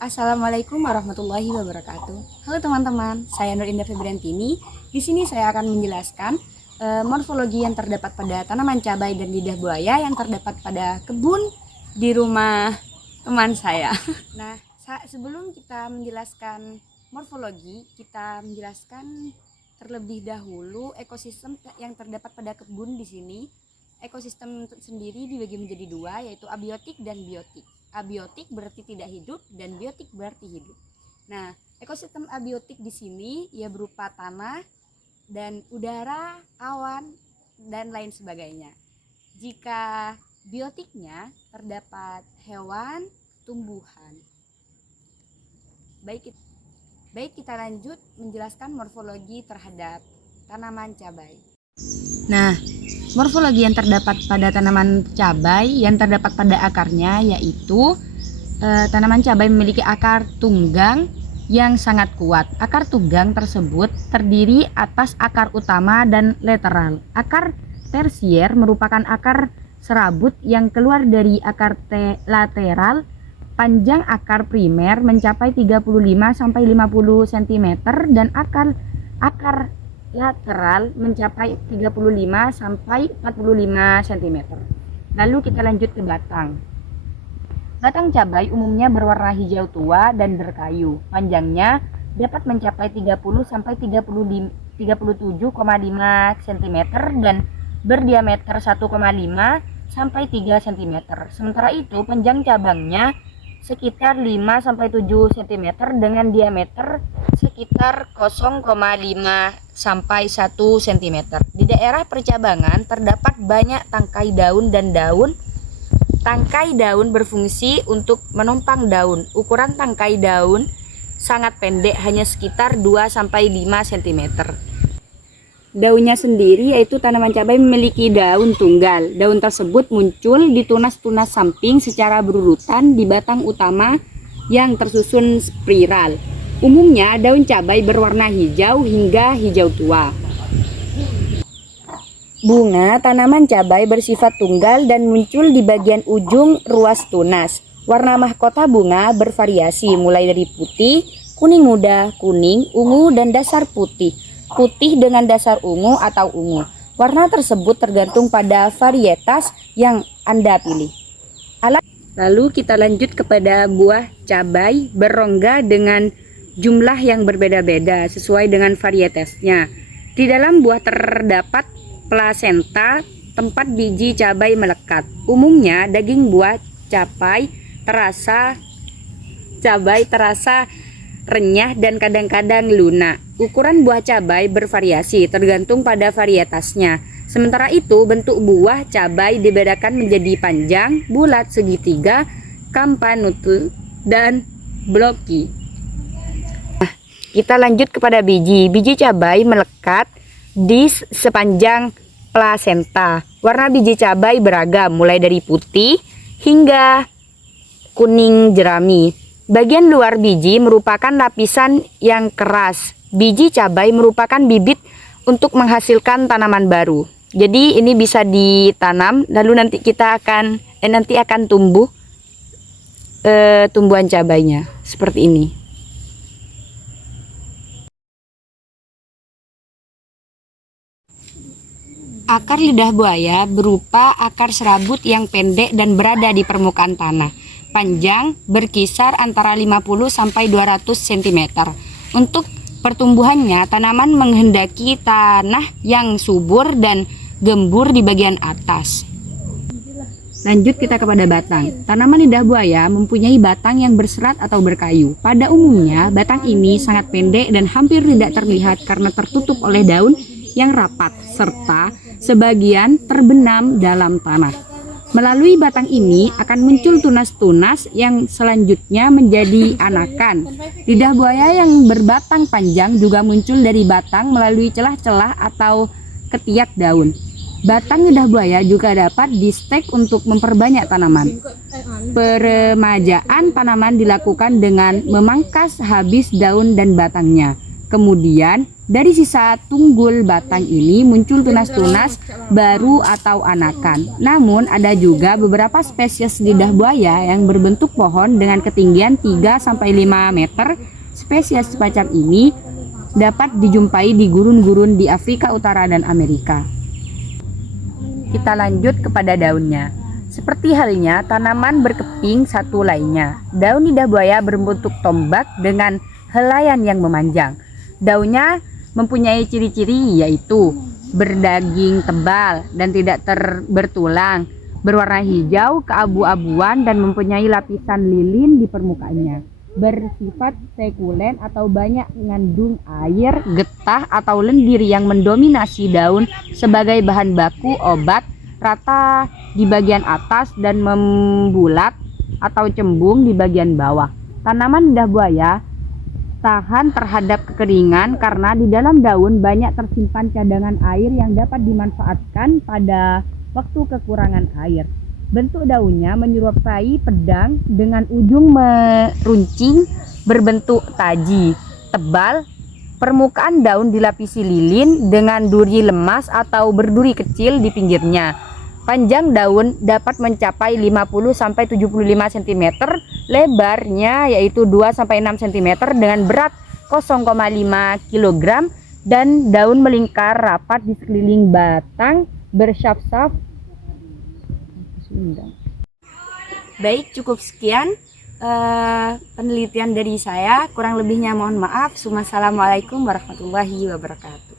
Assalamualaikum warahmatullahi wabarakatuh. Halo teman-teman, saya Nur Indah Febriantini. Di sini saya akan menjelaskan morfologi yang terdapat pada tanaman cabai dan lidah buaya yang terdapat pada kebun di rumah teman saya. Nah, sebelum kita menjelaskan morfologi, kita menjelaskan terlebih dahulu ekosistem yang terdapat pada kebun di sini. Ekosistem sendiri dibagi menjadi dua, yaitu abiotik dan biotik. Abiotik berarti tidak hidup dan biotik berarti hidup. Nah, ekosistem abiotik di sini ya berupa tanah dan udara, awan, dan lain sebagainya. Jika biotiknya terdapat hewan, tumbuhan. Baik, kita lanjut menjelaskan morfologi terhadap tanaman cabai. Nah, morfologi yang terdapat pada tanaman cabai yang terdapat pada akarnya yaitu tanaman cabai memiliki akar tunggang yang sangat kuat. Akar tunggang tersebut terdiri atas akar utama dan lateral. Akar tersier merupakan akar serabut yang keluar dari akar lateral. Panjang akar primer mencapai 35 sampai 50 cm dan akar lateral mencapai 35 sampai 45 cm. Lalu kita lanjut ke batang. Batang cabai umumnya berwarna hijau tua dan berkayu. Panjangnya dapat mencapai 30 sampai 37,5 cm dan berdiameter 1,5 sampai 3 cm. Sementara itu panjang cabangnya sekitar 5 sampai 7 cm dengan diameter sekitar 0,5 sampai 1 cm. Di daerah percabangan terdapat banyak tangkai daun dan daun. Tangkai daun berfungsi untuk menopang daun. Ukuran tangkai daun sangat pendek, hanya sekitar 2 sampai 5 cm. Daunnya sendiri yaitu tanaman cabai memiliki daun tunggal. Daun tersebut muncul di tunas-tunas samping secara berurutan di batang utama yang tersusun spiral. Umumnya daun cabai berwarna hijau hingga hijau tua. Bunga tanaman cabai bersifat tunggal dan muncul di bagian ujung ruas tunas. Warna mahkota bunga bervariasi mulai dari putih, kuning muda, kuning, ungu, dan dasar putih. Putih dengan dasar ungu atau ungu. Warna tersebut tergantung pada varietas yang Anda pilih. Lalu kita lanjut kepada buah cabai berongga dengan jumlah yang berbeda-beda sesuai dengan varietasnya. Di dalam buah terdapat plasenta, tempat biji cabai melekat. Umumnya daging buah cabai terasa renyah dan kadang-kadang lunak. Ukuran buah cabai bervariasi tergantung pada varietasnya. Sementara itu, bentuk buah cabai dibedakan menjadi panjang, bulat, segitiga, campanule, dan blocky. Nah, kita lanjut kepada biji. Biji cabai melekat di sepanjang plasenta. Warna biji cabai beragam, mulai dari putih hingga kuning jerami. Bagian luar biji merupakan lapisan yang keras. Biji cabai merupakan bibit untuk menghasilkan tanaman baru. Jadi ini bisa ditanam, lalu nanti akan tumbuh tumbuhan cabainya seperti ini. Akar lidah buaya berupa akar serabut yang pendek dan berada di permukaan tanah. Panjang berkisar antara 50 sampai 200 cm. Untuk pertumbuhannya, tanaman menghendaki tanah yang subur dan gembur di bagian atas. Lanjut kita kepada batang. Tanaman lidah buaya mempunyai batang yang berserat atau berkayu. Pada umumnya, batang ini sangat pendek dan hampir tidak terlihat karena tertutup oleh daun yang rapat serta sebagian terbenam dalam tanah. Melalui batang ini akan muncul tunas-tunas yang selanjutnya menjadi anakan. Lidah buaya yang berbatang panjang juga muncul dari batang melalui celah-celah atau ketiak daun. Batang lidah buaya juga dapat di-stek untuk memperbanyak tanaman. Peremajaan tanaman dilakukan dengan memangkas habis daun dan batangnya. Kemudian dari sisa tunggul batang ini muncul tunas-tunas baru atau anakan. Namun ada juga beberapa spesies lidah buaya yang berbentuk pohon dengan ketinggian 3-5 meter. Spesies semacam ini dapat dijumpai di gurun-gurun di Afrika Utara dan Amerika. Kita lanjut kepada daunnya. Seperti halnya tanaman berkeping satu lainnya, daun lidah buaya berbentuk tombak dengan helaian yang memanjang. Daunnya mempunyai ciri-ciri yaitu berdaging tebal dan tidak bertulang, berwarna hijau keabu-abuan dan mempunyai lapisan lilin di permukaannya. Bersifat sekulen atau banyak mengandung air, getah atau lendir yang mendominasi daun sebagai bahan baku obat, rata di bagian atas dan membulat atau cembung di bagian bawah. Tanaman lidah buaya tahan terhadap kekeringan karena di dalam daun banyak tersimpan cadangan air yang dapat dimanfaatkan pada waktu kekurangan air. Bentuk daunnya menyerupai pedang dengan ujung meruncing berbentuk taji, tebal. Permukaan daun dilapisi lilin dengan duri lemas atau berduri kecil di pinggirnya. Panjang daun dapat mencapai 50-75 cm, lebarnya yaitu 2-6 cm dengan berat 0,5 kg dan daun melingkar rapat di sekeliling batang bersaf-saf. Baik, cukup sekian penelitian dari saya. Kurang lebihnya mohon maaf. Wassalamualaikum warahmatullahi wabarakatuh.